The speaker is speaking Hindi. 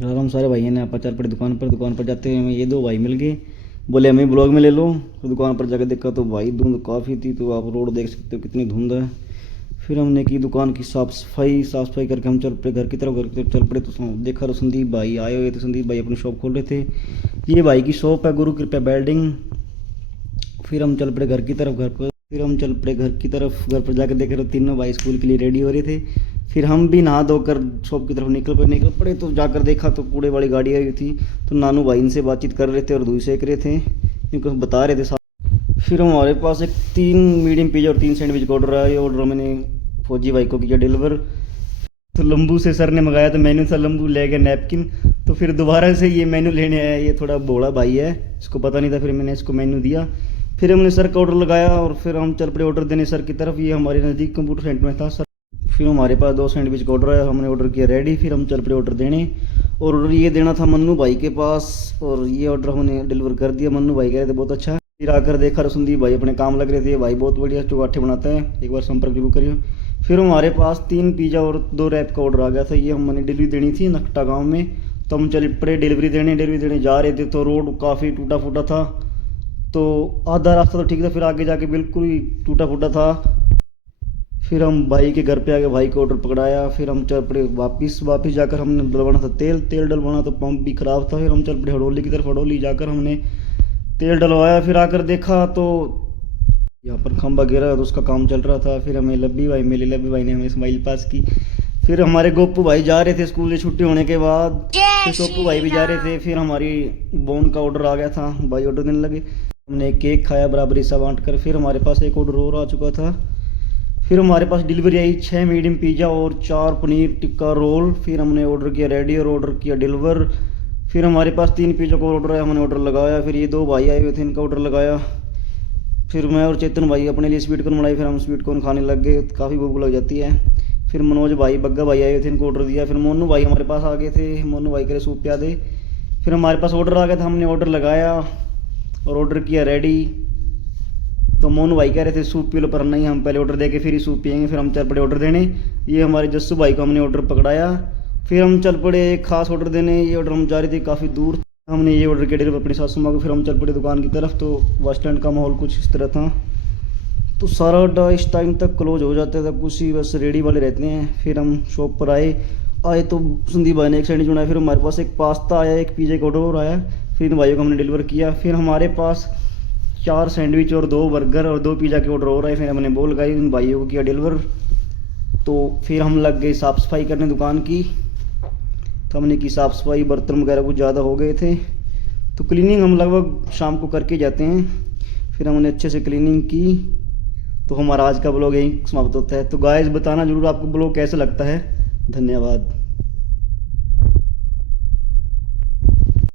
यार हम सारे भाइयों ने आपस चल पड़े दुकान पर जाते हुए हमें ये दो भाई मिल गए। बोले हमें ब्लॉग में ले लो। तो दुकान पर जाकर देखा तो भाई धुंध काफ़ी थी, तो आप रोड देख सकते हो कितनी धुंध है। फिर हमने की दुकान की साफ़ सफाई करके हम चल पड़े घर की तरफ चल पड़े। तो देखा तो संदीप भाई आए हुए थे। संदीप भाई अपनी शॉप खोल रहे थे। ये भाई की शॉप है गुरु कृपया बिल्डिंग। फिर हम चल पड़े घर की तरफ। घर पर जाकर देखे तो तीनों भाई स्कूल के लिए रेडी हो रहे थे। फिर हम भी नहा धोकर शॉप की तरफ निकल पड़े। तो जाकर देखा तो कूड़े वाली गाड़ी आई हुई थी। तो नानू भाई इनसे बातचीत कर रहे थे और दूध सेक रहे थे, क्योंकि बता रहे थे साथ। फिर हमारे पास एक 3 मीडियम पिज़्ज़ा और 3 सैंडविच का ऑर्डर आया। ये ऑर्डर मैंने फौजी भाई को किया डिलीवर। तो लंबू से सर ने मंगाया, तो मेन्यू था लंबू ले गया नैपकिन। तो फिर दोबारा से ये मेन्यू लेने आया। ये थोड़ा भोला भाई है, इसको पता नहीं था, फिर मैंने इसको मेन्यू दिया। फिर हमने सर का ऑर्डर लगाया और फिर हम चल पड़े ऑर्डर देने सर की तरफ। ये हमारे नज़दीक कंप्यूटर सेंटर में था सर। फिर हमारे पास 2 सैंडविच का ऑर्डर आया, हमने ऑर्डर किया रेडी। फिर हम चल पड़े ऑर्डर देने, और ऑर्डर ये देना था मन्नू भाई के पास। और ये ऑर्डर हमने डिलीवर कर दिया। मन्नू भाई कह रहे थे बहुत अच्छा है। फिर आकर देखा तो संदीप भाई अपने काम लग रहे थे। भाई बहुत बढ़िया चौगाठे बनाते हैं, एक बार संपर्क जरूर करिए। फिर हमारे पास 3 पिज़्ज़ा और 2 रैप का ऑर्डर आ गया था। ये हमने डिलीवरी देनी थी नकटा गाँव में। तो हम चल पड़े डिलीवरी देने जा रहे थे। तो रोड काफ़ी टूटा फूटा था। तो आधा रास्ता तो ठीक था, फिर आगे जाके बिल्कुल ही टूटा फूटा था। फिर हम भाई के घर पे आके भाई को ऑर्डर पकड़ाया। फिर हम चल पड़े वापस जाकर हमने डलवाना था तेल डलवाना, तो पंप भी ख़राब था। फिर हम चल पड़े हड़ोली की तरफ। हड़ोली जाकर हमने तेल डलवाया। फिर आकर देखा तो यहाँ पर खंभा गिरा, तो उसका काम चल रहा था। फिर हमें लब्बी भाई मिले, लब्बी भाई ने हमें स्माइल पास की। फिर हमारे गोपू भाई जा रहे थे स्कूल से छुट्टी होने के बाद। फिर सोपू भाई भी जा रहे थे। फिर हमारी बोन का ऑर्डर आ गया था, भाई ऑर्डर देने लगे। हमने एक केक खाया बराबरी सा बांट कर। फिर हमारे पास एक ऑर्डर और आ चुका था। फिर हमारे पास डिलीवरी आई 6 मीडियम पिज़्ज़ा और 4 पनीर टिक्का रोल। फिर हमने ऑर्डर किया रेडी और ऑर्डर किया डिलीवर। फिर हमारे पास 3 पिज़्ज़ा का ऑर्डर आया, हमने ऑर्डर लगाया। फिर ये दो भाई आए हुए थे, इनका ऑर्डर लगाया। फिर मैं और चेतन भाई अपने लिए स्वीट कॉर्न बनाई। फिर हम स्वीट कॉर्न खाने लग गए, काफ़ी भूख लग जाती है। फिर मनोज भाई बग्गा भाई आए हुए थे, इनको ऑर्डर दिया। फिर मोनू भाई हमारे पास आ गए थे। मोनू भाई के लिए सूप पिया दे। फिर हमारे पास ऑर्डर आ गया था, हमने ऑर्डर लगाया और ऑर्डर किया रेडी। तो मोनू भाई कह रहे थे सूप पी लो, पर नहीं, हम पहले ऑर्डर दे के फिर ही सूप पियेंगे। फिर हम चल पड़े ऑर्डर देने। ये हमारे जस्सू भाई को हमने ऑर्डर पकड़ाया। फिर हम चल पड़े एक खास ऑर्डर देने। ये ऑर्डर हम जा रहे थे काफ़ी दूर। हमने ये ऑर्डर किया डिलीवर अपनी सासू माँ को। फिर हम चल पड़े दुकान की तरफ। तो बस स्टैंड का माहौल कुछ इस तरह था। तो सारा अड्डा इस टाइम तक क्लोज हो जाता था, कुछ ही बस रेडी वाले रहते हैं। फिर हम शॉप पर आए तो संदीप भाई ने एक सैंडविच बनाया। फिर हमारे पास एक पास्ता आया, एक पिज़्ज़ा का ऑर्डर और आया। फिर इन भाइयों को हमने डिलीवर किया। फिर हमारे पास 4 सैंडविच और 2 बर्गर और 2 पिज़्ज़ा के ऑर्डर और आए। फिर हमने बोल गए इन भाइयों को किया डिलीवर। तो फिर हम लग गए साफ़ सफाई करने दुकान की। तो हमने की साफ़ सफाई, बर्तन वगैरह कुछ ज़्यादा हो गए थे। तो क्लीनिंग हम लगभग शाम को करके जाते हैं। फिर हमने अच्छे से क्लीनिंग की। तो हमारा आज का ब्लॉग यहीं समाप्त होता है। तो गाइस बताना ज़रूर आपको ब्लॉग कैसा लगता है। धन्यवाद।